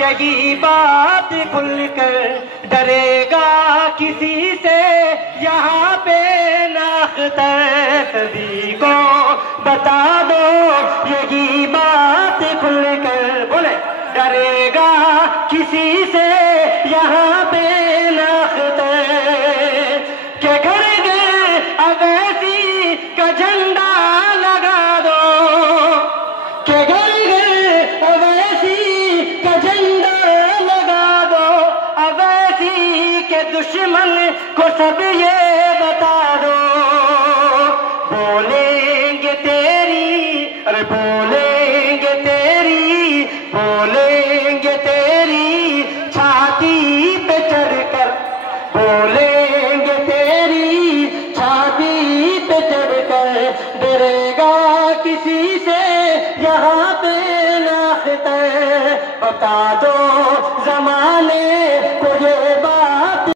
यही बात खुलकर, डरेगा किसी से यहाँ पे ना अख्तर। सभी को बता दो यही बात खुलकर, बोले डरेगा किसी से यहाँ पे ना अख्तर। के घर गए अवैसी का झंडा लगा दो, के घर गए अवैसी का झंडा लगा दो। अवैसी के दुश्मन को सब ये बता दो। बोलेंगे तेरी, अरे बोलेंगे तेरी, बोलेंगे तेरी छाती पे चढ़कर, बोलेंगे तेरी छाती पे चढ़कर। डरेगा किसी से यहाँ पे ना अख्तर। बता दो